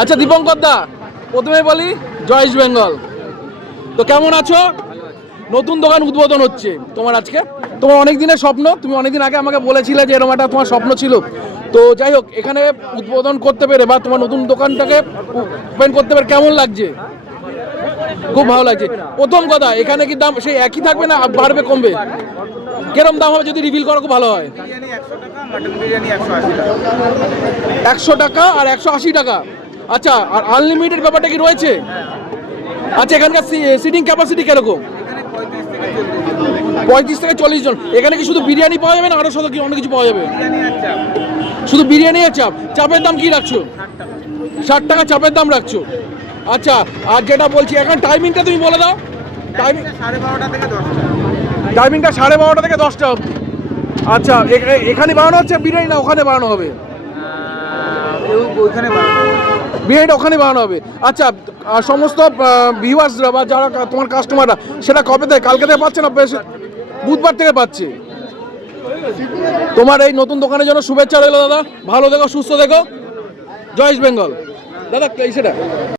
আচ্ছা দীপঙ্কর দা, প্রথমে বলি জয় ইস্ট বেঙ্গল। তো কেমন আছো? নতুন দোকান উদ্বোধন হচ্ছে তোমার আজকে, তোমার অনেক দিনের স্বপ্ন, তুমি অনেকদিন আগে আমাকে বলেছিলে যে এরকম একটা তোমার স্বপ্ন ছিল। তো যাই হোক, এখানে উদ্বোধন করতে পেরে বা তোমার নতুন দোকানটাকে ওপেন করতে পেরে কেমন লাগছে? খুব ভালো লাগছে। প্রথম কথা, এখানে কি দাম সেই একই থাকবে না বাড়বে কমবে? কিরম দাম হবে যদি রিভিল করো খুব ভালো হয়। 100 টাকা আর 180 টাকা। আচ্ছা, আর আনলিমিটেড ব্যাপারটা কি রয়েছে? আচ্ছা, এখানকার সিটিং ক্যাপাসিটি কিরকম? 35 থেকে 40 জন। এখানে কি শুধু বিরিয়ানি পাওয়া যাবে না আরো সাথে কি অনেক কিছু পাওয়া যাবে? শুধু বিরিয়ানি আর চাপ? চাপের দাম কি রাখছো? 60 টাকা চাপের দাম রাখছো। আচ্ছা, আর যেটা বলছি, এখন টাইমিংটা তুমি বলে দাও। টাইমিংটা 12:30 থেকে 10টা অবধি। আচ্ছা, এখানে বানানো হচ্ছে বিরিয়ানি না ওখানে বানানো হবে? বিরিয়ানিটা ওখানে বানানো হবে। আচ্ছা, সমস্ত ভিউয়ার্সরা বা যারা তোমার কাস্টমাররা সেটা কবে থেকে, কালকে থেকে পাচ্ছে না বেশ বুধবার থেকে পাচ্ছে? তোমার এই নতুন দোকানের জন্য শুভেচ্ছা রইল দাদা, ভালো দেখো, সুস্থ দেখো, জয় ইস্ট বেঙ্গল দাদা। সেটা